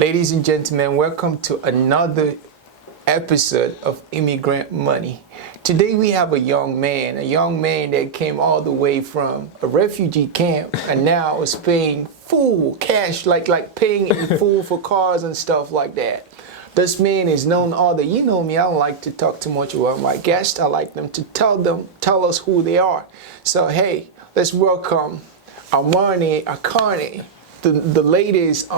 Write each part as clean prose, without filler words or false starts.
Ladies and gentlemen, welcome to another episode of Immigrant Money. Today we have a young man that came all the way from a refugee camp and now is paying full cash, like paying in full for cars and stuff like that. This man is known you know me, I don't like to talk too much about my guests. I like them to tell us who they are. So hey, let's welcome Amane Akane, the latest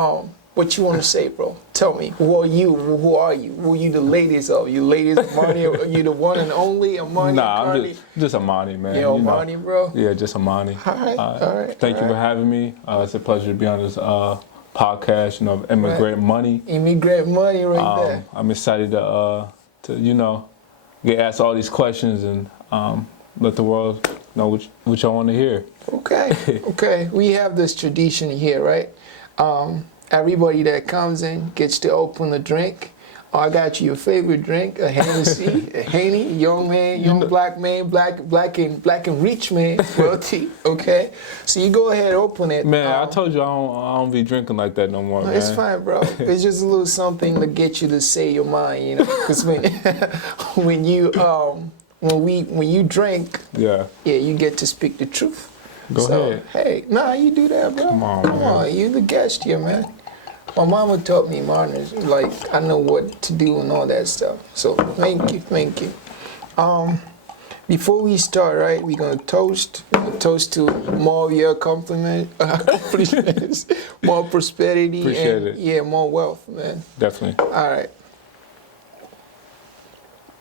what you want to say, bro? Tell me, who are you? Who are you? Who are you the latest of? You latest Amane? Are you the one and only Amane? Nah, I'm just Amane, man. Yeah, Amane, bro? Yeah, just Amane. All right. Thank you for having me. It's a pleasure to be on this podcast, Immigrant Money. Immigrant Money right there. I'm excited to get asked all these questions and let the world know what y'all want to hear. Okay. We have this tradition here, right? Everybody that comes in gets to open a drink. I got you your favorite drink, a Hennessy, a Henny, young black man, black and rich man, wealthy. Okay, so you go ahead, open it. Man, I told you I don't be drinking like that no more. No, man. it's fine, bro. It's just a little something to get you to say your mind, Because when you drink, yeah, you get to speak the truth. Go ahead. Hey, you do that, bro. Come on, you the guest here, man. My mama taught me manners, like I know what to do and all that stuff. So thank you. Before we start, right, we're gonna toast to more of your accomplishments, more prosperity, Appreciate it. Yeah, more wealth, man. Definitely. All right.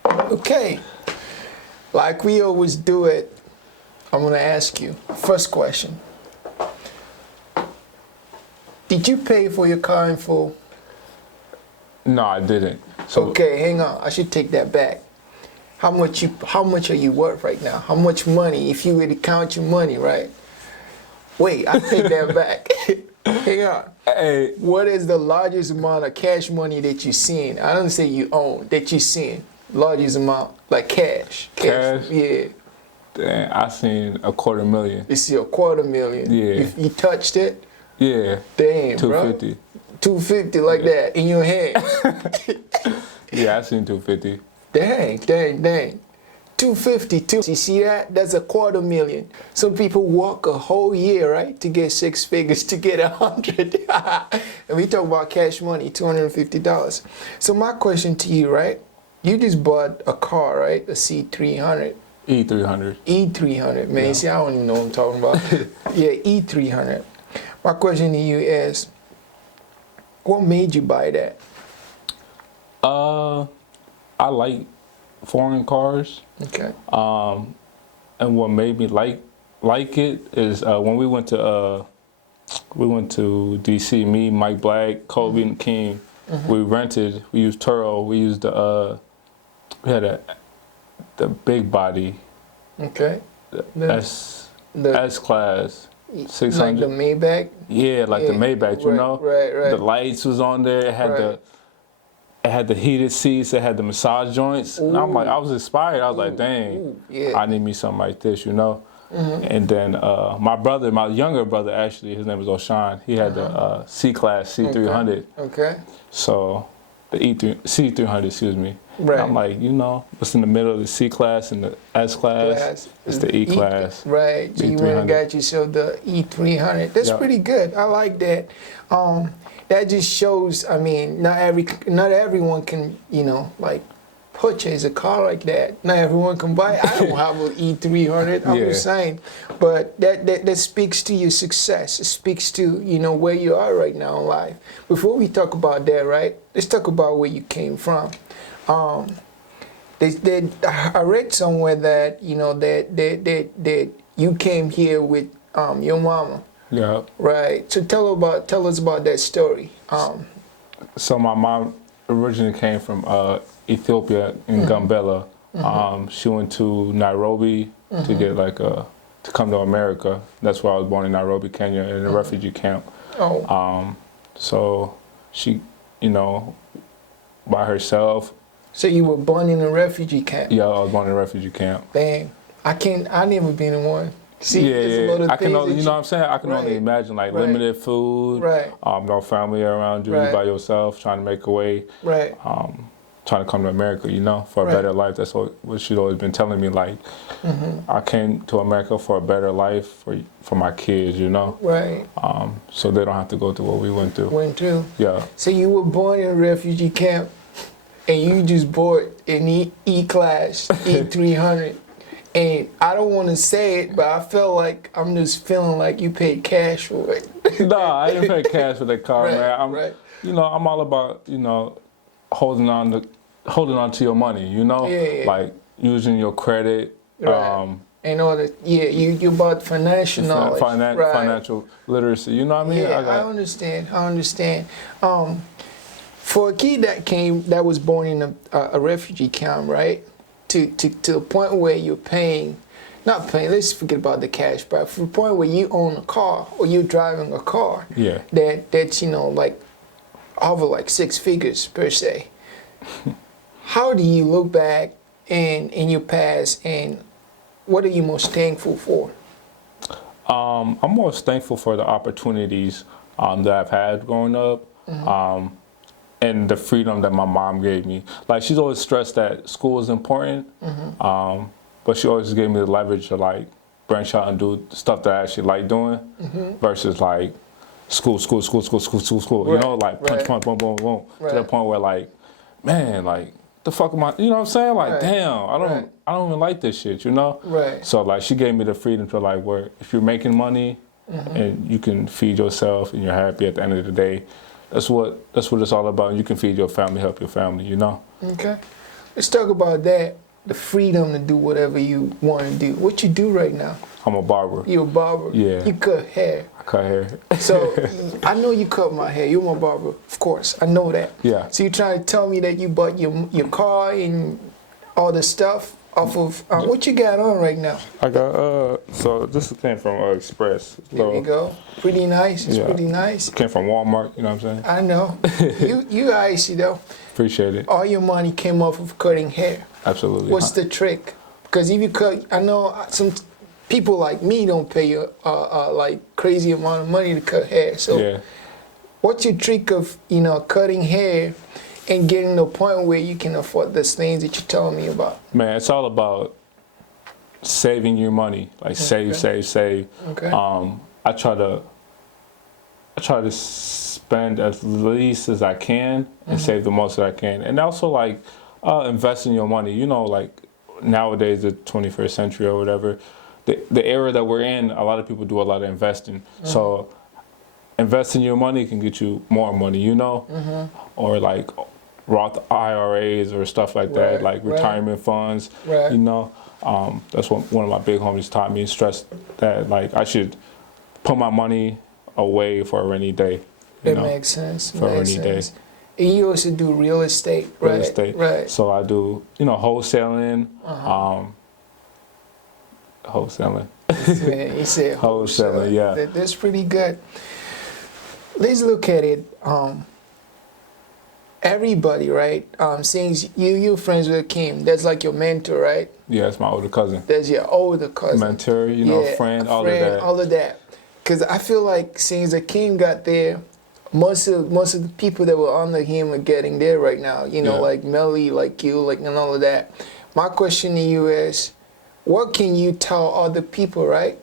Okay. Like we always do it, I'm gonna ask you first question. Did you pay for your car in full? No, I didn't. So, okay, hang on. I should take that back. How much are you worth right now? How much money, if you were to count your money, right? Wait, I take that back. Hang on. Hey. What is the largest amount of cash money that you've seen? I don't say you own, that you've seen. Largest amount, like cash. Cash? Yeah. Damn, I seen $250,000. You see $250,000? Yeah. You touched it? Yeah. Damn, 250. Bro. 250 like that in your hand. Yeah, I seen 250. Dang. 250 too. You see that? That's $250,000. Some people work a whole year, right, to get 6 figures, to get 100. And we talk about cash money, $250. So my question to you, right? You just bought a car, right? A C300. E300. E300, man. Yeah. See, I don't even know what I'm talking about. Yeah, E300. My question to you is, what made you buy that? I like foreign cars. Okay. And what made me like it is when we went to DC, me, Mike Black, Kobe, and King. Mm-hmm. We used Turo, we used we had the big body. Okay. The S-Class. 600. Like the Maybach? Yeah, the Maybach, you know? Right. The lights was on there. It had the heated seats. It had the massage joints. Ooh. And I'm like, I was inspired. I was like, dang, I need me something like this, Mm-hmm. And then my younger brother, actually, his name was O'Shawn. He had the C-Class C300. Okay. So the C300, excuse me. Right. And I'm like, what's in the middle of the C-Class and the S-Class? It's the E-Class. Right. So you went and got yourself the E300. That's pretty good. I like that. That just shows, I mean, not everyone can, purchase a car like that. Not everyone can buy it. I don't have an E300, I'm just saying. But that speaks to your success. It speaks to, where you are right now in life. Before we talk about that, right, let's talk about where you came from. I read somewhere that, that you came here with your mama. Yeah. Right. So tell us about that story. So my mom originally came from Ethiopia in Gambela. She went to Nairobi to get to come to America. That's where I was born, in Nairobi, Kenya, in a refugee camp. Oh. So she, by herself. So you were born in a refugee camp? Yeah, I was born in a refugee camp. Dang. I never been in one. See, it's a lot of I can things only, that you know what I'm saying? I can only Right. imagine like Right. limited food, Right. no family around you, Right. you by yourself, trying to make a way, Right. trying to come to America, you know, for a Right. better life. That's what she's always been telling me. Like, I came to America for a better life for my kids, you know, Right. so they don't have to go through what we went through. Went through. Yeah. So you were born in a refugee camp, and you just bought an E-Class E300. And I don't want to say it, but I feel like I'm just feeling like you paid cash for it. No, I didn't pay cash for that car, Right, man. right. You know, I'm all about, you know, holding on to your money, you know, Yeah. like using your credit, Right. In order, you bought financial knowledge, right. financial literacy. You know what I mean? Yeah, I understand. For a kid that was born in a refugee camp, right? To the point where you're not paying, let's forget about the cash, but for the point where you own a car or you're driving a car, Yeah. that's, you know, like over like 6 figures per se. How do you look back in your past, and what are you most thankful for? I'm most thankful for the opportunities that I've had growing up, and the freedom that my mom gave me. Like, she's always stressed that school is important, but she always gave me the leverage to like branch out and do stuff that I actually like doing, versus like school. Right, You know, like punch, right. punch, boom, boom, boom, to the Right. point where like, man, like the fuck am I? You know what I'm saying? Like, Right. damn, I Right. don't even like this shit. You know? Right. So like, she gave me the freedom to like, where if you're making money and you can feed yourself and you're happy at the end of the day, that's what it's all about. You can feed your family, help your family. You know? Okay. Let's talk about that. The freedom to do whatever you want to do. What you do right now? I'm a barber. You're a barber. Yeah. You cut hair. I cut hair. So I know you cut my hair. You're my barber, of course. I know that. Yeah. So you're trying to tell me that you bought your car and all the stuff off of what you got on right now? I got so this came from Express. There we go. Pretty nice. It's Yeah. pretty nice. Came from Walmart. You know what I'm saying? I know. you icy though. Appreciate it. All your money came off of cutting hair. Absolutely. What's the trick? Because if you cut, I know some people like me don't pay you like crazy amount of money to cut hair. So Yeah. what's your trick of, you know, cutting hair and getting to a point where you can afford these things that you're telling me about? Man, it's all about saving your money. Like save. Okay. I try to spend as least as I can and save the most that I can, and also like invest in your money. You know, like nowadays, the 21st century or whatever, the era that we're in, a lot of people do a lot of investing. So investing your money can get you more money. You know, or like Roth IRAs or stuff like that, Right, like right. retirement funds. Right. You know, that's what one of my big homies taught me. Stressed that like I should put my money away for a rainy day. You That know, makes sense. for a Makes rainy day. sense. And you also do real estate, right? Real estate. Right. So I do, you know, wholesaling. Wholesaling. Man, you said Wholesaling, yeah. That's pretty good. Let's look at it. Everybody, right? Since you're friends with Kim, that's like your mentor, right? Yeah, it's my older cousin. That's your older cousin. Mentor, you know, friend, all of that. All of that. Because I feel like since Akeem got there, most of the people that were under him are getting there right now. You know, Yeah. like Melly, like you, like and all of that. My question to you is, what can you tell other people, right,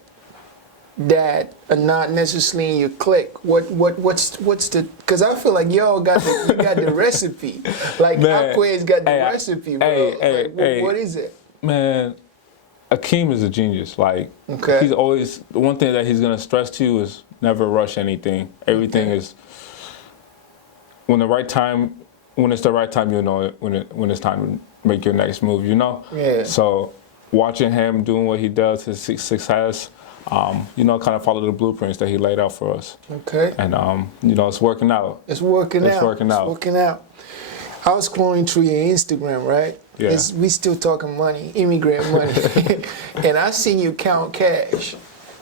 that are not necessarily in your clique? What's the? Because I feel like y'all got the recipe. Like Man, Aqua's got the hey, recipe, bro. What is it? Man, Akeem is a genius. Like, Okay. he's always, the one thing that he's going to stress to you is never rush anything. Everything is, when it's the right time, you'll know it when it's time to make your next move, you know? Yeah. So watching him doing what he does, his success, you know, kind of follow the blueprints that he laid out for us. Okay. And, you know, it's working out. It's working out. It's working out. It's working out. I was scrolling through your Instagram, right? Yeah. We still talking money, immigrant money. And I seen you count cash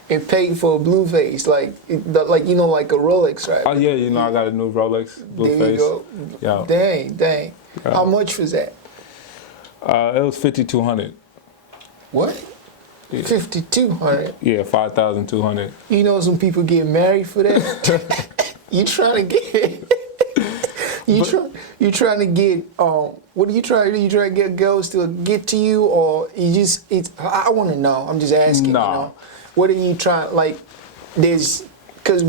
and pay for a blue face, like you know, like a Rolex, right? Oh, yeah, you know, I got a new Rolex, blue There face. you go. Yeah. Dang. How much was that? It was $5,200. What? $5,200. Yeah, 5,200. You know some people get married for that. You trying to get? You trying to get? What are you trying to do? You trying to get girls to get to you, or you just? I want to know. I'm just asking. Nah. You know, what are you trying? Like, there's, because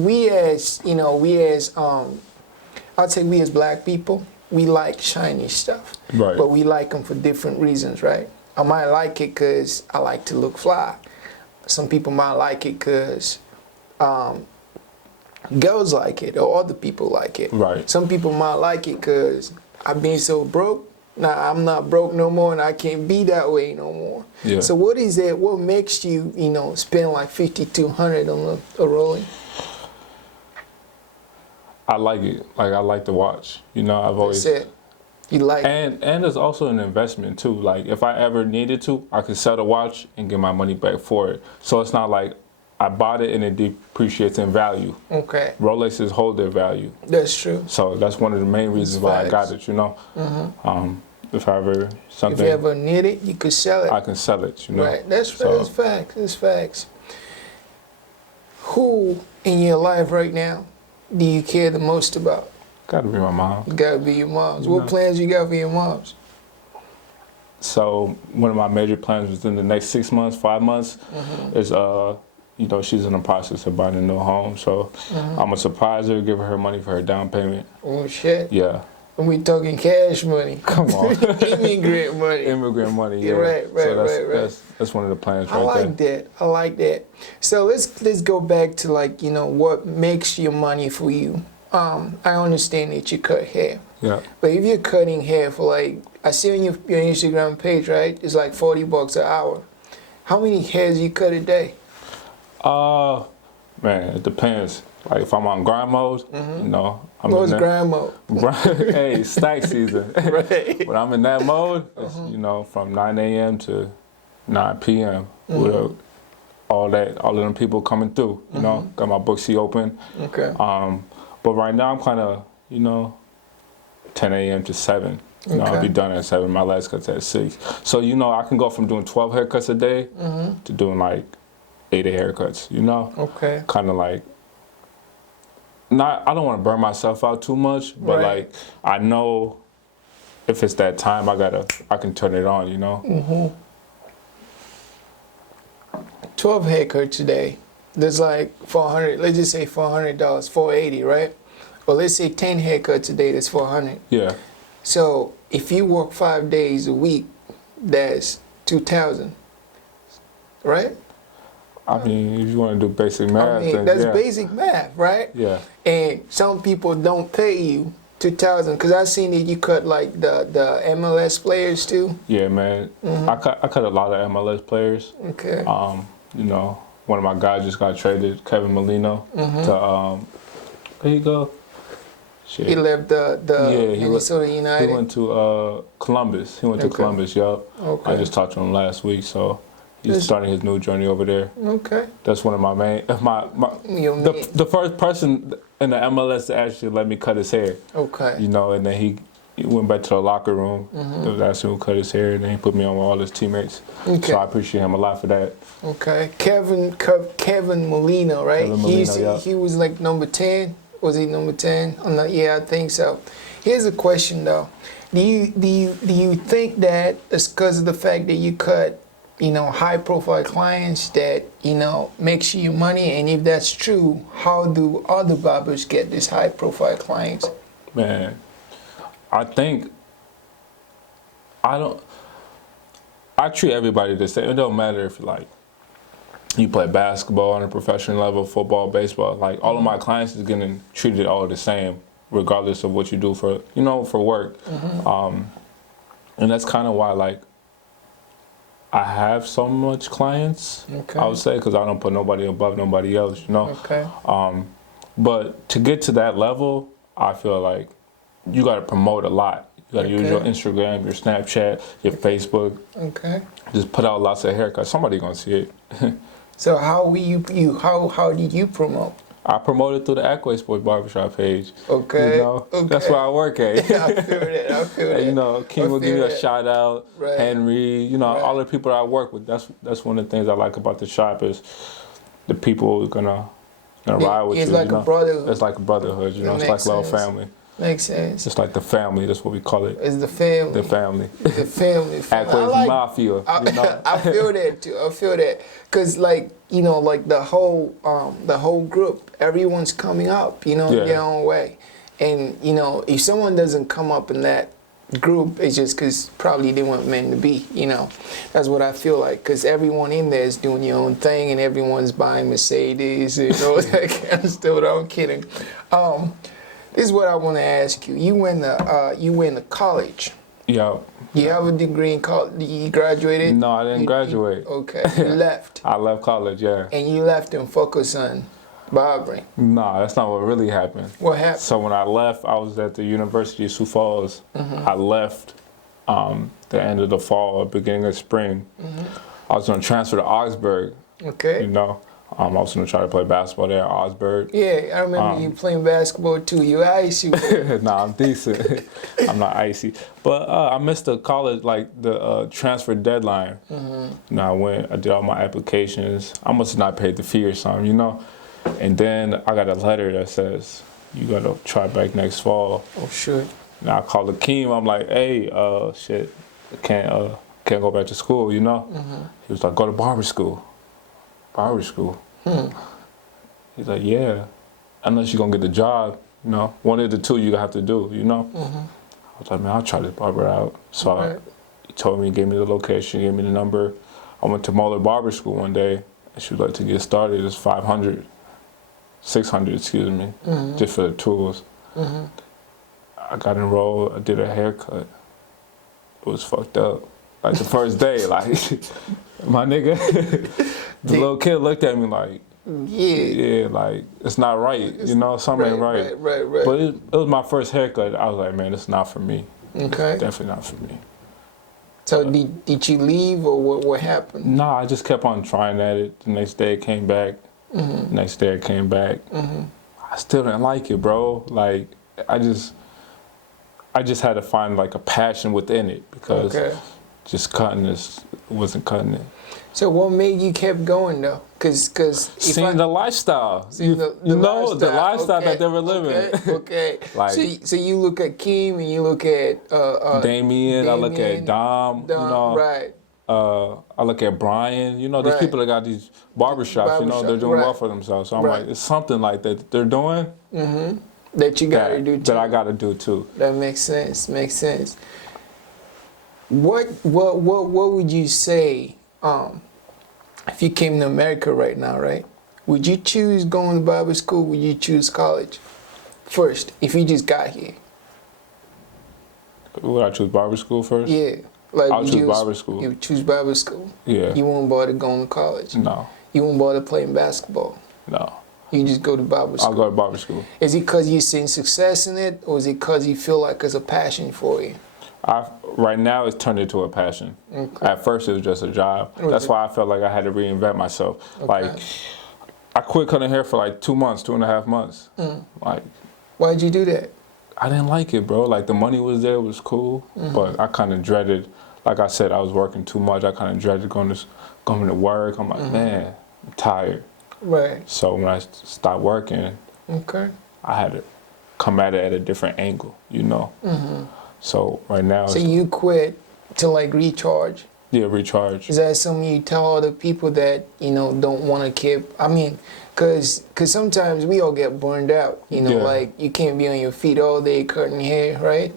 I'd say we as black people, we like shiny stuff, Right. but we like them for different reasons, right? I might like it because I like to look fly. Some people might like it because girls like it or other people like it. Right. Some people might like it because I've been so broke. Now I'm not broke no more, and I can't be that way no more. Yeah. So what is it? What makes you, spend like $5,200 on a rolling? I like it. Like, I like to watch. I've always. That's it. You like it. And it's also an investment too. Like, if I ever needed to, I could sell the watch and get my money back for it. So it's not like I bought it and it depreciates in value. Okay. Rolexes hold their value. That's true. So that's one of the main reasons why I got it. Mm-hmm. If I ever something. If you ever need it, you could sell it. I can sell it. Right. That's facts. That's facts. Who in your life right now do you care the most about? Gotta be my mom. It gotta be your mom's. What plans you got for your mom's? So one of my major plans within the next 6 months, 5 months, is she's in the process of buying a new home. So I'm gonna surprise her, give her money for her down payment. Oh shit. Yeah. And we talking cash money. Come on. Immigrant money. Immigrant money. Yeah. Right. So that's one of the plans right there. I like that. So let's go back to what makes your money for you. I understand that you cut hair. Yeah. But if you're cutting hair for I see on your Instagram page, right? It's like $40 an hour. How many hairs you cut a day? Man, it depends. Like, if I'm on grind mode, I'm What's in grind mode? Hey, stack season. Right. When I'm in that mode, it's, from 9 a.m. to 9 p.m. with all of them people coming through. Got my booksy open. Okay. But right now I'm kind of, 10 a.m. to 7. I'll be done at 7. My last cut's at 6. So, I can go from doing 12 haircuts a day to doing like 80 haircuts, Okay. Kind of like, I don't want to burn myself out too much, but like, I know if it's that time, I can turn it on, 12 haircuts a day. There's like $400. Let's just say $400, $480, right? Or let's say 10 haircuts a day. That's $400. Yeah. So if you work 5 days a week, that's $2,000, right? I mean, if you want to do basic math, then that's yeah. basic math, right? Yeah. And some people don't pay you $2,000 because I seen that you cut like the MLS players too. Yeah, man. I cut a lot of MLS players. Okay. One of my guys just got traded, Kevin Molino, to where he go? Shit. He left the Minnesota United. He went to Columbus. He went to Columbus, yup. Okay. I just talked to him last week, so he's starting his new journey over there. Okay. That's one of my main, the first person in the MLS to actually let me cut his hair. Okay. And then he went back to the locker room. That's who cut his hair, and then he put me on with all his teammates. Okay. So I appreciate him a lot for that. Okay. Kevin Molino, right? Kevin Molino, he was like number 10. Was he number 10? I'm not. Yeah, I think so. Here's a question though. Do you think that it's because of the fact that you cut, high profile clients that, makes you money? And if that's true, how do other barbers get these high profile clients? Man, I think I treat everybody the same. It don't matter if you play basketball on a professional level, football, baseball. Like, all of my clients is getting treated all the same, regardless of what you do for work. And that's kind of why I have so much clients. Okay. I would say, because I don't put nobody above nobody else. Okay. But to get to that level, I feel like you got to promote a lot. You got to use your Instagram, your Snapchat, your Facebook. Okay. Just put out lots of haircuts. Somebody gonna see it. So how did you promote? I promoted through the Ackway Sports Barbershop page. Okay. You know, okay. that's where I work at. I feel that. I feel that. And, you know, King will give me a shout out. Right. Henry, you know, Right. all the people that I work with. That's one of the things I like about the shop is the people who are gonna ride with it's you. like you know? a brotherhood. It's like a brotherhood. You know, it's like a little family. Makes sense. It's like the family. That's what we call it. It's the family. The family. The family. Ackway Mafia. You know? I feel that too. I feel that because, like, you know, like the whole group, everyone's coming up, you know, in their own way. And you know, if someone doesn't come up in that group, it's just because probably they weren't meant to be. You know, that's what I feel like. Because everyone in there is doing your own thing, and everyone's buying Mercedes and all that kind of stuff. I'm kidding. This is what I want to ask you. You went to college. Yeah. You have a degree in college. You graduated? No, I didn't graduate. Okay, you left. I left college, yeah. And you left and focused on barbering. No, that's not what really happened. What happened? So when I left, I was at the University of Sioux Falls. I left the end of the fall, beginning of spring. I was going to transfer to Augsburg. Okay. You know, I was going to try to play basketball there at Augsburg. Yeah, I remember you playing basketball too. You icy. Nah, I'm decent. I'm not icy. But I missed the college, like the transfer deadline. Now I did all my applications. I must have not paid the fee or something, you know? And then I got a letter that says, you got to try back next fall. Oh, sure. Now I called Akeem. I'm like, hey, shit, can't go back to school, you know? He was like, go to barber school. Barber school. He's like, yeah, unless you're gonna get the job, you know, one of the two you have to do, you know. I was like, man, I'll try this barber out. So he told me, gave me the location, gave me the number. I went to Moeller Barber School one day, and she was like, to get started, it's $500, $600, excuse me, just for the tools. I got enrolled, I did a haircut. It was fucked up. Like the first day, like, my nigga, the little kid looked at me like, yeah, like, it's not right, you know, something ain't right. Right. But it was my first haircut. I was like, man, it's not for me. Okay. Definitely not for me. So did you leave or what happened? Nah, I just kept on trying at it. The next day I came back. Next day I came back. I still didn't like it, bro. Like, I just had to find like a passion within it because just cutting this wasn't cutting it. So what made you kept going though? Cause seeing the lifestyle, the lifestyle that they were living. Okay. Like, so you look at Keem and you look at Damien. I look at Dom. You know, right. I look at Brian. You know, these people that got these barbershops. You know, they're doing well for themselves. So I'm like, it's something like that they're doing. That you gotta do too. That I gotta do too. That makes sense. Makes sense. What would you say? If you came to America right now, right? Would you choose going to barber school? Would you choose college first if you just got here? Would I choose barber school first? Yeah. Like, I'll choose barber school. You would choose barber school? Yeah. You won't bother going to college? No. You won't bother playing basketball? No. You just go to barber school? I'll go to barber school. Is it because you've seen success in it, or is it because you feel like it's a passion for you? Right now, it's turned into a passion. Okay. At first, it was just a job. That's why I felt like I had to reinvent myself. Okay. Like, I quit cutting hair for like 2 months, 2.5 months. Like, why'd you do that? I didn't like it, bro. Like, the money was there, it was cool, but I kind of dreaded. Like I said, I was working too much. I kind of dreaded going to work. I'm like, man, I'm tired. Right. So when I stopped working, I had to come at it at a different angle, you know. So right now, so you quit to like recharge. Yeah, recharge. Is that something you tell other people that, you know, don't want to keep? I mean, cause sometimes we all get burned out. You know, like you can't be on your feet all day cutting hair, right?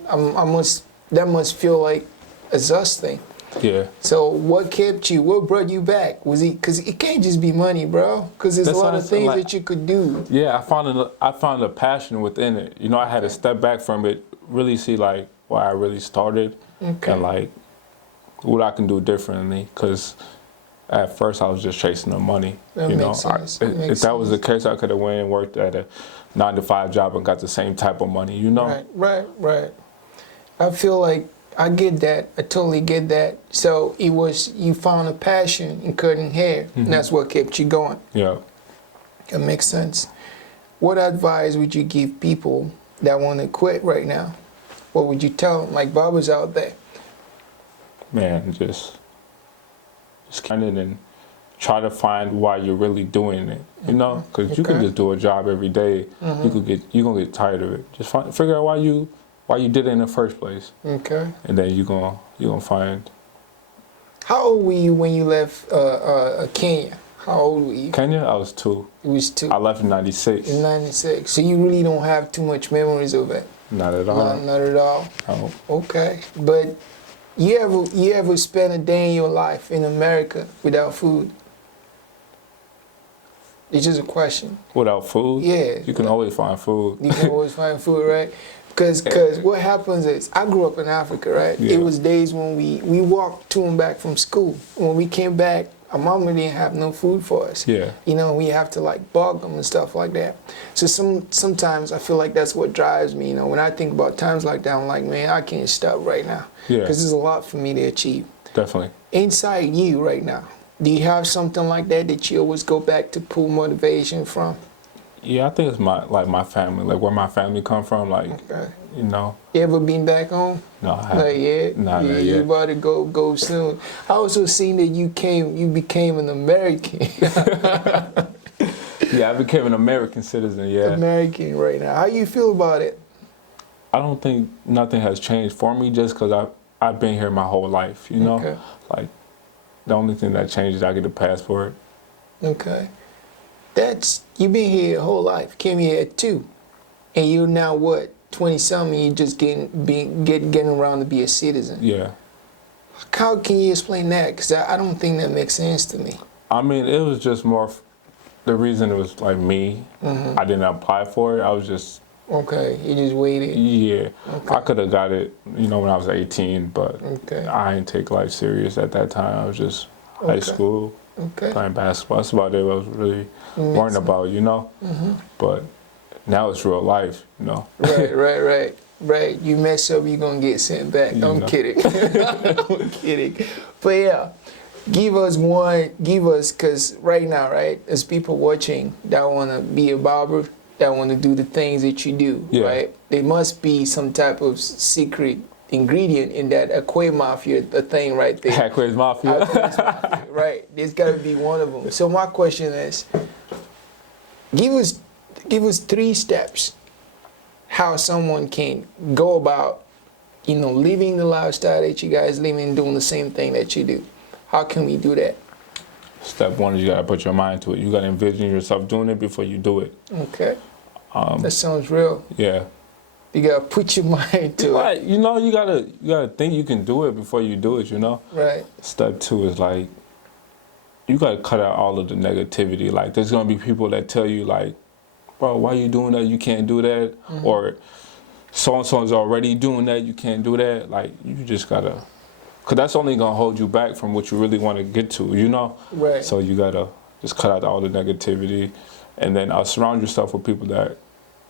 That must feel like exhausting. Yeah. So what kept you? What brought you back? Was it because it can't just be money, bro? Because there's a lot of things that you could do. Yeah, I found a passion within it. You know, I had to step back from it, really see like why I really started, and like what I can do differently. Because at first I was just chasing the money. That makes sense. If that was the case, I could have went and worked at a 9-to-5 job and got the same type of money. You know. Right. I feel like. I get that. I totally get that. So it was, you found a passion in cutting hair, and that's what kept you going. Yeah. That makes sense. what advice would you give people that want to quit right now? What would you tell them, like barbers out there? Man, just kind of and try to find why you're really doing it. You know, because you can just do a job every day. You're gonna get tired of it. Just figure out why you did it in the first place. Okay. And then you're gonna find. How old were you when you left Kenya? How old were you? Kenya, I was 2. You was 2. I left in '96. In '96. So you really don't have too much memories of it. Not at all. Not at all. No. Okay. But you ever spend a day in your life in America without food? It's just a question. Without food? Yeah. You can always find food. You can always find food, right? Because what happens is, I grew up in Africa, right? Yeah. It was days when we walked to and back from school. When we came back, our mama didn't have no food for us. Yeah. You know, we have to like bug them and stuff like that. So sometimes I feel like that's what drives me. You know, when I think about times like that, I'm like, man, I can't stop right now. Yeah. Because there's a lot for me to achieve. Definitely. Inside you right now, do you have something like that you always go back to pull motivation from? Yeah, I think it's my family, like where my family come from, like, Okay. you know. You ever been back home? No, I haven't. Not yet. Not You yet. about to go soon. I also seen that you became an American. Yeah, I became an American citizen, yeah. American right now. How you feel about it? I don't think nothing has changed for me just because I've been here my whole life, you know? Okay. Like, the only thing that changed is I get a passport. Okay. You've been here your whole life. Came here at 2. And you're now what, 20-something, you just getting around to be a citizen. Yeah. How can you explain that? Because I don't think that makes sense to me. I mean, it was just more, the reason it was like me, I didn't apply for it. I was just, Okay, you just waited. yeah. Okay. I could have got it, you know, when I was 18, but Okay. I didn't take life serious at that time. I was just high Okay. school, Okay. playing basketball. That's about it. I was really worrying about, you know? But now it's real life, you know? Right. You mess up, you're going to get sent back. You I'm know. kidding. I'm kidding. But yeah, give us, because right now, right, there's people watching that want to be a barber, that want to do the things that you do, Yeah. right? There must be some type of secret ingredient in that Akwe Mafia, the thing right there. Akwe's Mafia. Akwe's Mafia, right. There's got to be one of them. So my question is, give us 3 steps how someone can go about, you know, living the lifestyle that you guys live in, doing the same thing that you do. How can we do that? Step 1 is you gotta put your mind to it. You gotta envision yourself doing it before you do it. Okay. That sounds real. Yeah. You gotta put your mind to it. Right. You know, you gotta think you can do it before you do it, you know? Right. Step 2 is like, you gotta cut out all of the negativity. Like, there's gonna be people that tell you like, bro, why you doing that? You can't do that. Or so-and-so's already doing that, you can't do that. Like, you just gotta, because that's only gonna hold you back from what you really want to get to, you know? Right. So you gotta just cut out all the negativity, and then surround yourself with people that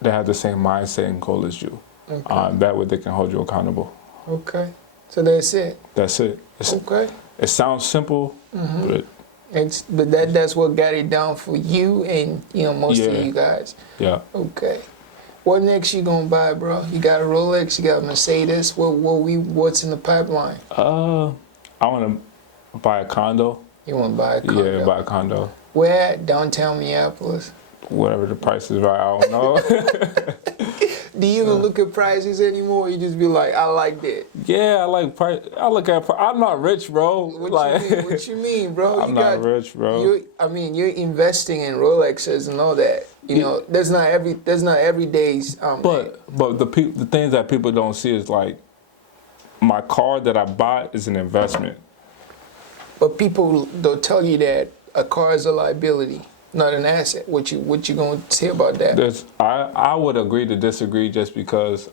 have the same mindset and goal as you. Okay. That way they can hold you accountable. Okay. So that's it. That's it. Okay. It sounds simple, but But that's what got it down for you and, you know, most of Yeah. you guys. yeah. Okay. What next you gonna buy, bro? You got a Rolex, you got a Mercedes. What's in the pipeline? I want to buy a condo. You wanna buy a condo? Yeah, buy a condo. Where at? Downtown Minneapolis. Whatever the price is right, I don't know. Do you even look at prices anymore? You just be like, I like that. Yeah, I like price. I look at price. I'm not rich, bro. What you mean, bro? I'm not rich, bro. You're investing in Rolexes and all that. You know, there's not every day's. But the things that people don't see is like, my car that I bought is an investment. But people they'll tell you that a car is a liability, not an asset. What you gonna say about that? I would agree to disagree just because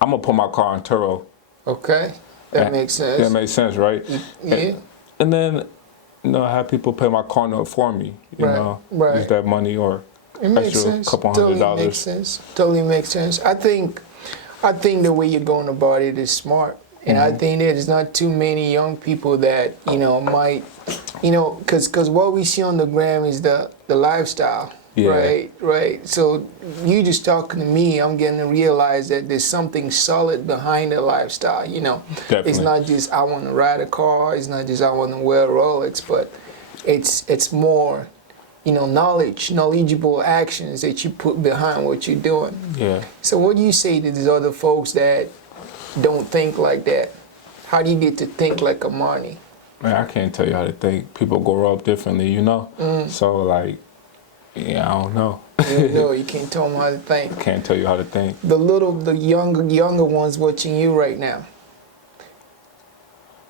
I'm gonna put my car on Turo. Okay, that makes sense. That makes sense, right? Yeah. And then, you know, have people pay my car note for me. You know, use that money or It makes extra sense. couple Totally $100. makes sense. Totally makes sense. I think the way you're going about it is smart. And I think there's not too many young people that, you know, might, you know, because what we see on the gram is the lifestyle. Yeah. Right. So you just talking to me, I'm getting to realize that there's something solid behind the lifestyle. You know, Definitely. it's not just I want to ride a car. It's not just I want to wear a Rolex, but it's more, you know, knowledgeable actions that you put behind what you're doing. Yeah. So what do you say to these other folks that don't think like that? How do you get to think like Amane? Man, I can't tell you how to think. People grow up differently, you know? So, like, yeah, I don't know. You can't tell them how to think. Can't tell you how to think. The younger ones watching you right now.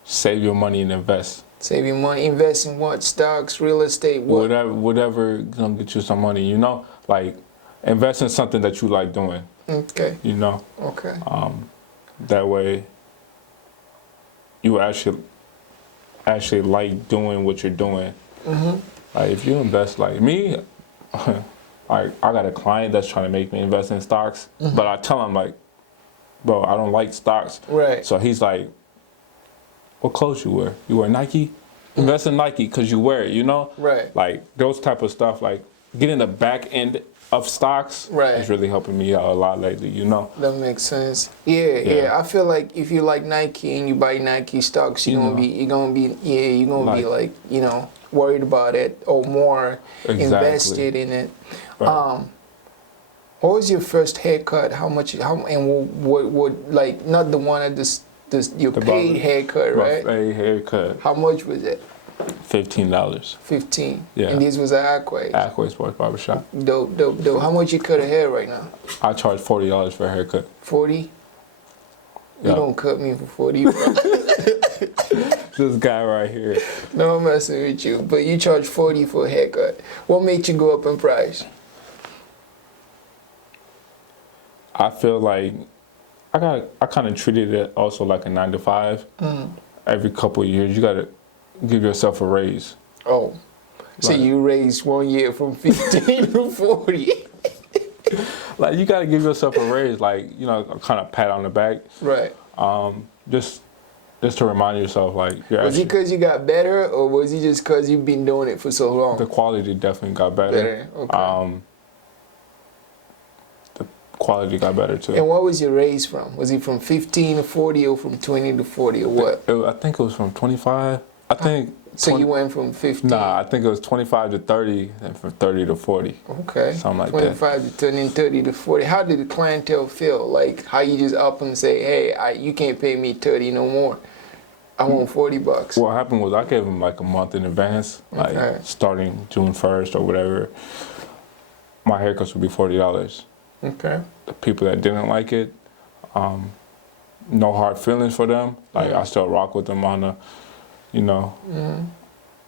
Save your money and invest. Save your money, invest in what? Stocks, real estate, what? Whatever gonna get you some money, you know? Like, invest in something that you like doing. Okay. You know? Okay. That way, you actually like doing what you're doing. Like, if you invest, like me, like, I got a client that's trying to make me invest in stocks, but I tell him, like, bro, I don't like stocks. Right. So he's like, what clothes you wear? You wear Nike? Invest in Nike because you wear it, you know? Right. Like, those type of stuff, like, getting the back end of stocks Right. is really helping me out a lot lately, you know? That makes sense. Yeah. I feel like if you like Nike and you buy Nike stocks, you're gonna be like, you know, worried about it or more invested in it. Right. What was your first haircut? How and what like not the one at your The paid barber. haircut, right? Paid haircut. How much was it? $15. 15. Yeah. And this was at Akane. Akane Sports Barbershop. Dope. How much you cut a hair right now? I charge $40 for a haircut. 40? Yeah. You don't cut me for 40, bro. This guy right here. No, I'm messing with you. But you charge 40 for a haircut. What made you go up in price? I feel like I kind of treated it also like a 9 to 5. Every couple of years, you gotta give yourself a raise. Oh, so Like- you raised 1 year from 15 to 40. Like, you gotta give yourself a raise, like, you know, kind of pat on the back. Right. Just to remind yourself, like, you're Was it actually, because you got better, or was it just because you've been doing it for so long? the quality definitely got better. Okay. The quality got better too. And what was your raise from? Was it from 15 to 40 or from 20 to 40 or what? I think it was from 25. I think. So you went from 15? Nah, I think it was 25 to 30 and from 30 to 40. Okay. Something like 25 to 30 and 30 to 40. How did the clientele feel? Like, how you just up and say, hey, you can't pay me 30 no more. I want $40. What happened was I gave them like a month in advance, like Okay. starting June 1st or whatever. My haircuts would be $40. Okay. The people that didn't like it, no hard feelings for them. Like, I still rock with them on a, you know,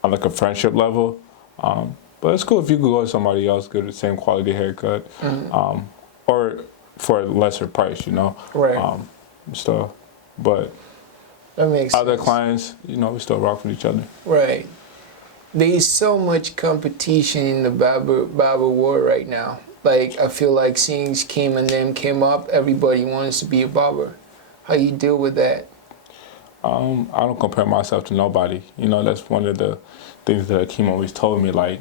on like a friendship level. But it's cool if you could go to somebody else, get the same quality haircut, or for a lesser price, you know. Right. So, but That makes other sense. clients, you know, we still rock with each other. Right. There is so much competition in the barber world right now. Like, I feel like since Kim and them came up, everybody wants to be a barber. How you deal with that? I don't compare myself to nobody. You know, that's one of the things that Akeem always told me, like,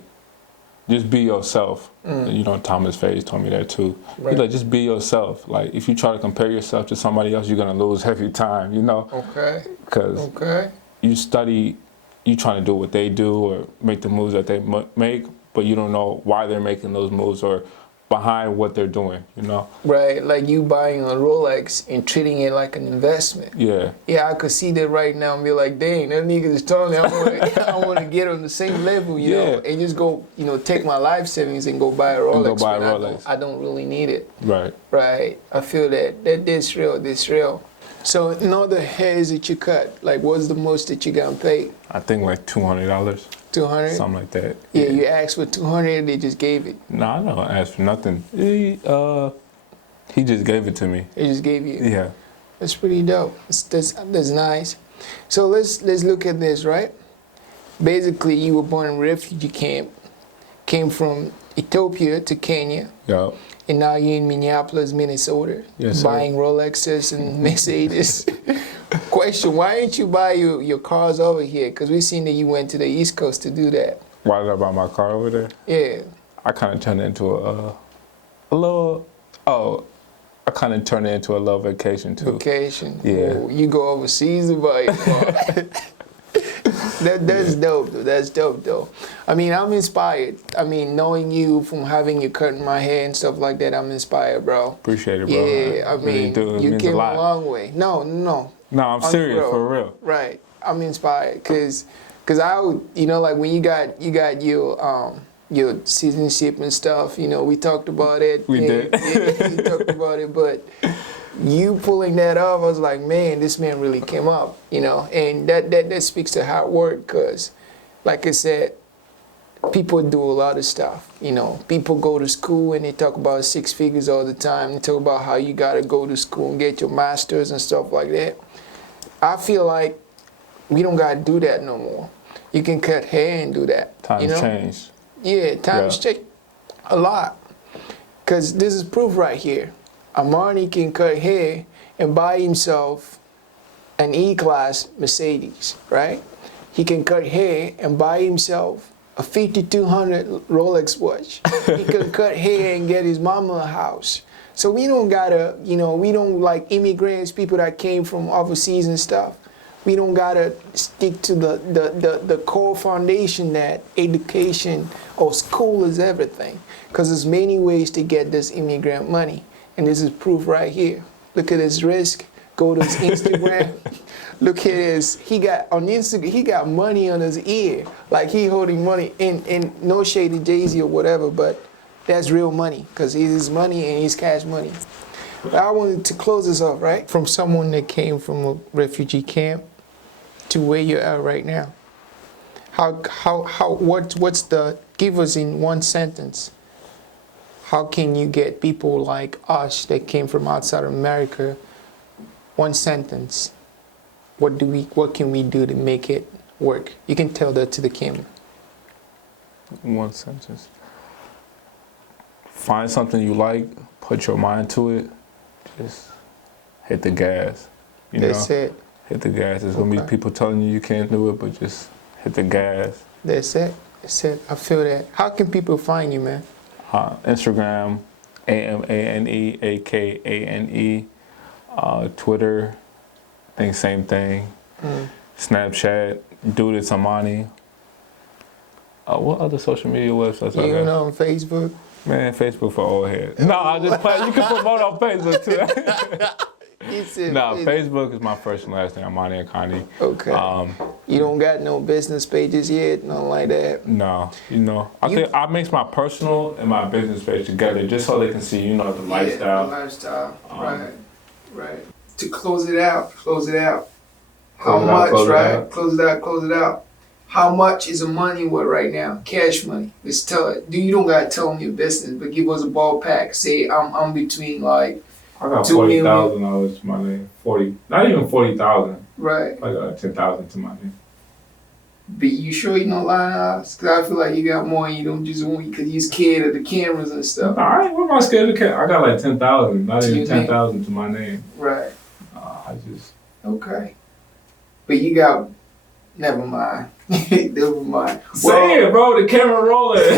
just be yourself. You know, Thomas Faye told me that too. Right. He's like, just be yourself. Like, if you try to compare yourself to somebody else, you're going to lose every time, you know? Okay. Because Okay. you study, you trying to do what they do or make the moves that they make, but you don't know why they're making those moves or behind what they're doing, you know? Right. Like you buying a Rolex and treating it like an investment. Yeah. Yeah, I could see that right now and be like, dang, that nigga is telling me I want to get on the same level, you know, and just go, you know, take my life savings and go buy a Rolex. go buy a when Rolex. I don't really need it. Right. Right. I feel that. That's real. That's real. So, in all the hairs that you cut, like, what's the most that you got paid? I think like $200, 200? something like that. Yeah, you asked for 200, they just gave it. Nah, I don't ask for nothing. He just gave it to me. They just gave you. Yeah. That's pretty dope. That's nice. So let's look at this, right? Basically, you were born in a refugee camp, came from Ethiopia to Kenya, Yeah. and now you're in Minneapolis, Minnesota, Yes, sir. buying Rolexes and Mercedes. Question, why didn't you buy your cars over here? Because we seen that you went to the East Coast to do that. Why did I buy my car over there? Yeah. I kind of turned it into a little. Oh, I kind of turned it into a little vacation too. Vacation. Yeah. Ooh, you go overseas to buy it. That's dope though. That's dope though. I mean, I'm inspired. I mean, knowing you from having you cutting my hair and stuff like that, I'm inspired, bro. Appreciate it, bro. Yeah, I mean, really you means came a lot. long way. No. No, I'm serious, Bro, for real. Right. I'm inspired cause I would, you know, like when you got your citizenship and stuff, you know, we talked about it. We did. Yeah, we talked about it, but you pulling that off, I was like, man, this man really came up, you know, and that speaks to hard work, because, like I said, people do a lot of stuff, you know. People go to school and they talk about 6 figures all the time. They talk about how you got to go to school and get your master's and stuff like that. I feel like we don't got to do that no more. You can cut hair and do that. Times you know? change. Yeah, times change a lot. Because this is proof right here. Amane can cut hair and buy himself an E-Class Mercedes, right? He can cut hair and buy himself a 5200 Rolex watch. He can cut hair and get his mama a house. So we don't gotta, you know, we don't like immigrants, people that came from overseas and stuff. We don't gotta stick to the core foundation that education or school is everything. Because there's many ways to get this immigrant money. And this is proof right here. Look at his wrist. Go to his Instagram. Look at his, he got on Instagram, he got money on his ear. Like he holding money in no shade to Jay-Z or whatever, but that's real money. Because it's his money and it's cash money. But I wanted to close this off, right? From someone that came from a refugee camp to where you're at right now. What's the, give us in one sentence, how can you get people like us that came from outside of America, one sentence, what can we do to make it work? You can tell that to the camera. One sentence. Find something you like, put your mind to it, just hit the gas. That's it. Hit the gas. There's gonna be people telling you can't do it, but just hit the gas. That's it. That's it. I feel that. How can people find you, man? Instagram, Amane Akane. Twitter, I think same thing. Snapchat, Dude It's Amane. What other social media websites are You there? know, on Facebook. Man, Facebook for old heads. No, I just play. You can promote on Facebook too. Facebook is my first and last name, Amane Akane. Okay. You don't got no business pages yet, nothing like that? No, I think I mix my personal and my business page together just so they can see, the lifestyle. The lifestyle, right. To close it out. Close it out. How much is the money worth right now? Cash money. Let's tell it. You don't gotta tell them your business, but give us a ballpark. Say I'm between like I got $40,000 to my name. Not even 40,000. Right. I got 10,000 to my name. But you sure you don't lie to us? Because I feel like you got more and you don't just want, because you're scared of the cameras and stuff. Nah, I ain't what am I scared of the camera? I got like 10,000, not even 10,000 to my name. Right. Okay. But you got, never mind. Never mind. Say it, bro, the camera rolling.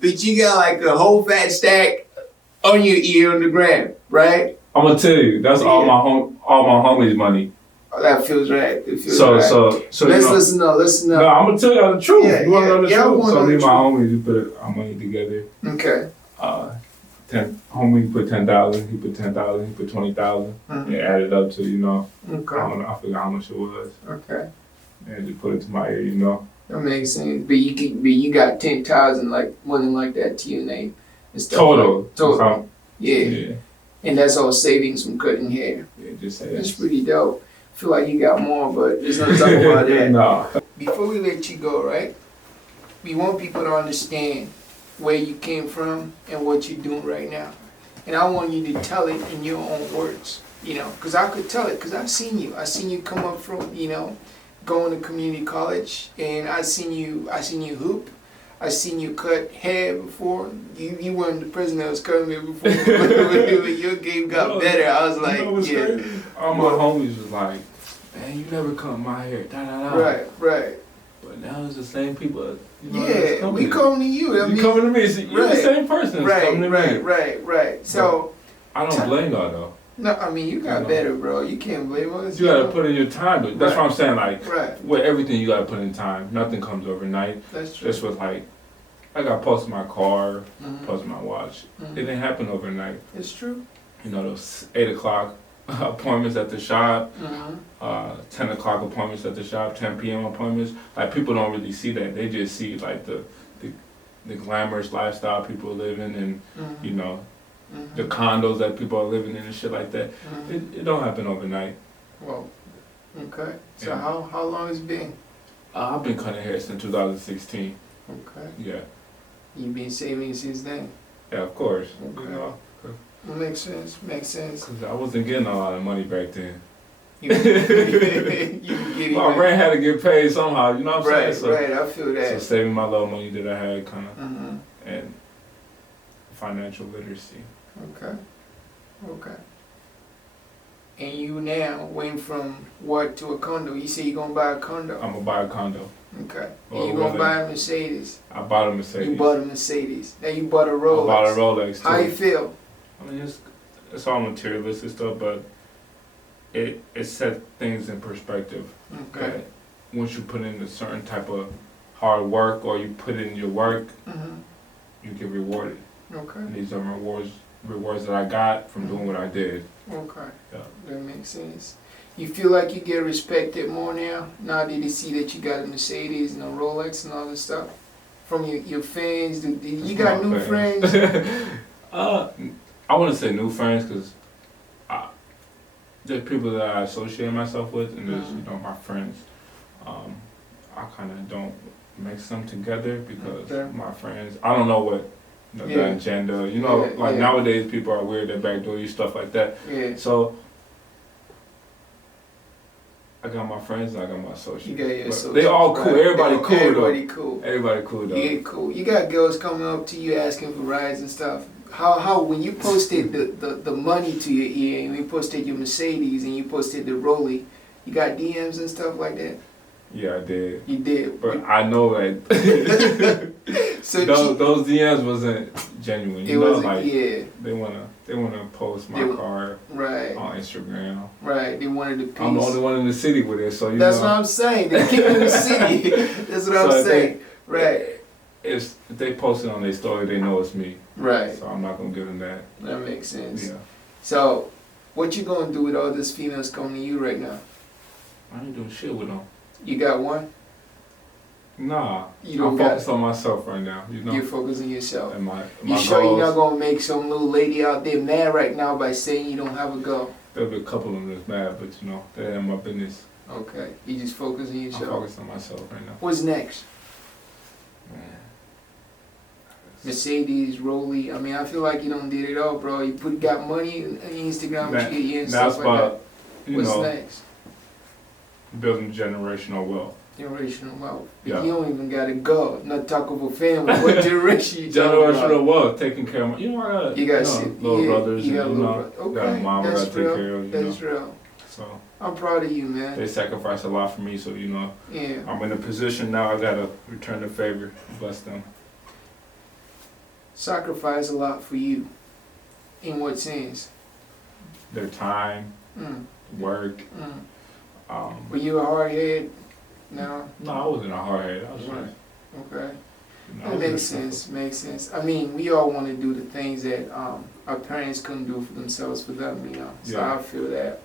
But you got like a whole fat stack on your ear on the gram, right? I'm gonna tell you, that's all my homies' money. Oh, that feels right. It feels so, right. So listen up. No, I'm gonna tell y'all the truth. Yeah, you wanna know the truth? So me and my homies, we put our money together. Okay. Homie put 10,000, he put 10,000, he put 20,000. It added up to, Okay. I don't know, I forgot how much it was. Okay. And just put it to my ear, That makes sense. But you got 10,000 like money like that to your name. Total. Yeah. And that's all savings from cutting hair. Yeah, just say That's pretty dope. I feel like you got more, but there's nothing to talk about that. No. Before we let you go, right? We want people to understand where you came from and what you're doing right now. And I want you to tell it in your own words, because I could tell it, because I've seen you. I've seen you come up from, going to community college, and I seen you hoop. I seen you cut hair before. You weren't the person that was cutting hair before. But your game got better. I was like, crazy? All my homies was like, man, you never cut my hair. Da, da, da. Right. But now it's the same people. You know, Yeah, we come to you. I mean, you coming to me. So you're the same person that's coming to me. Right. So I don't blame y'all though. no, I mean you got better, bro. You can't blame us. You gotta put in your time, but that's what I'm saying. Like, with everything you gotta put in time. Nothing comes overnight. That's true. That's what like I got posted my car, posted my watch. It didn't happen overnight. It's true. You know, those 8 o'clock appointments at the shop, 10 o'clock appointments at the shop, 10 p.m. appointments. Like, people don't really see that. They just see, like, the glamorous lifestyle people are living and, you know, the condos that people are living in and shit like that. It don't happen overnight. Well, okay. So how long has it been? I've been cutting hair since 2016. Okay. Yeah. You've been saving since then? Yeah, of course. Okay. You know, well, makes sense. Because I wasn't getting a lot of money back then. You getting my rent had to get paid somehow, you know what I'm saying? So, I feel that. So saving my little money that I had kind of, and financial literacy. Okay. And you now went from what to a condo? You say you're going to buy a condo? I'm going to buy a condo. Okay. And you're going to buy a Mercedes? I bought a Mercedes. You bought a Mercedes. Now you bought a Rolex. I bought a Rolex too. How you feel? I mean, it's all materialistic stuff, but it set things in perspective. Okay. That once you put in a certain type of hard work or you put in your work, you get rewarded. Okay. And these are rewards that I got from doing what I did. Okay. Yeah. That makes sense. You feel like you get respected more now that they see that you got a Mercedes and a Rolex and all this stuff? From your fans? You got new friends? I wouldn't say new friends because there's people that I associate myself with and there's, you know, my friends. I kind of don't mix them together because my friends, I don't know what the agenda, you know, nowadays people are weird, they backdoor you, stuff like that. Yeah. So I got my friends and I got my associates. You got your associates. They all cool. Everybody cool though. Everybody cool though. Yeah, cool. You got girls coming up to you asking for rides and stuff. How when you posted the money to your ear and you posted your Mercedes and you posted the Rollie, you got DMs and stuff like that? Yeah, I did. You did. But I know that so those DMs wasn't genuine. You know, like they wanna post my car on Instagram. Right. They wanted to piece. I'm the only one in the city with it, so that's what I'm saying. They keep in the city. That's what I'm saying. If they post it on their story, they know it's me. Right. So I'm not gonna give them that. That makes sense. Yeah. So, what you gonna do with all these females coming to you right now? I ain't doing shit with them. You got one? Nah. I'm focused on myself right now. You know. You're focusing on yourself. And my you sure goals. You're not gonna make some little lady out there mad right now by saying you don't have a go? There'll be a couple of them that's mad, but you know, that ain't my business. Okay. You just focus on yourself. I'm focused on myself right now. What's next? Man. Mercedes, Rollie. I mean, I feel like you don't did it all, bro. You got money on Instagram, and stuff like that. What's next? Building generational wealth. Generational wealth. Yeah. You don't even gotta go. Not talk about family. What generation you talking about? Generational wealth, taking care of my. You know, I got little brothers. You got and, little brothers. Okay, got a mom I gotta take care of. That's real. So I'm proud of you, man. They sacrifice a lot for me, so you know. Yeah. I'm in a position now. I gotta return the favor, bless them. Sacrifice a lot for you. In what sense? Their time, work. Were you a hard head? No. No, I wasn't a hard head. I was right. Okay. You know, that makes sense. Makes sense. I mean, we all want to do the things that our parents couldn't do for themselves for them. You know. So I feel that.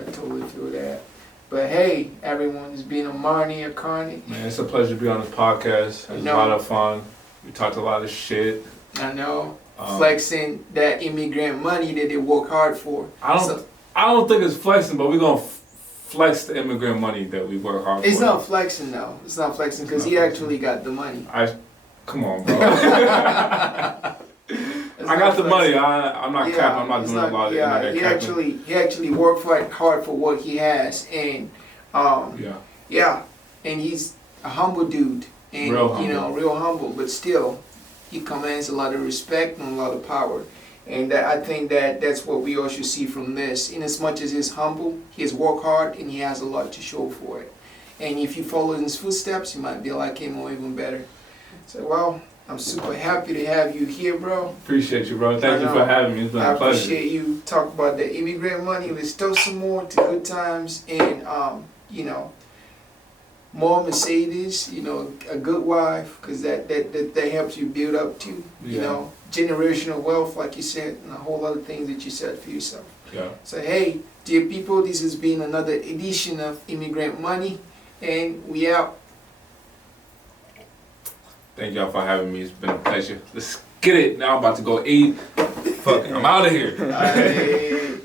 I totally feel that. But hey, everyone, it's been Amane Akane. Man, it's a pleasure to be on this podcast. It's a lot of fun. We talked a lot of shit. I know. Flexing that immigrant money that they work hard for. I don't think it's flexing, but we're gonna flex the immigrant money that we work hard for. It's not flexing though. It's not flexing because he actually got the money. Come on, bro. I got the money. I'm not capping. I'm not doing a lot of internet he actually worked hard for what he has, and and he's a humble dude, and real humble, but still, he commands a lot of respect and a lot of power. And I think that's what we all should see from this. In as much as he's humble, he has worked hard and he has a lot to show for it. And if you follow in his footsteps, you might be like him or even better. So, well, I'm super happy to have you here, bro. Appreciate you, bro. Thank you for having me. It's been a pleasure. I appreciate you. Talk about the immigrant money. Let's throw some more to good times and, you know, more Mercedes, you know, a good wife, because that helps you build up to, you know, generational wealth, like you said, and a whole lot of things that you said for yourself. Yeah. So, hey, dear people, this has been another edition of Immigrant Money, and we out. Thank y'all for having me. It's been a pleasure. Let's get it. Now I'm about to go eat. Fuck it. I'm out of here.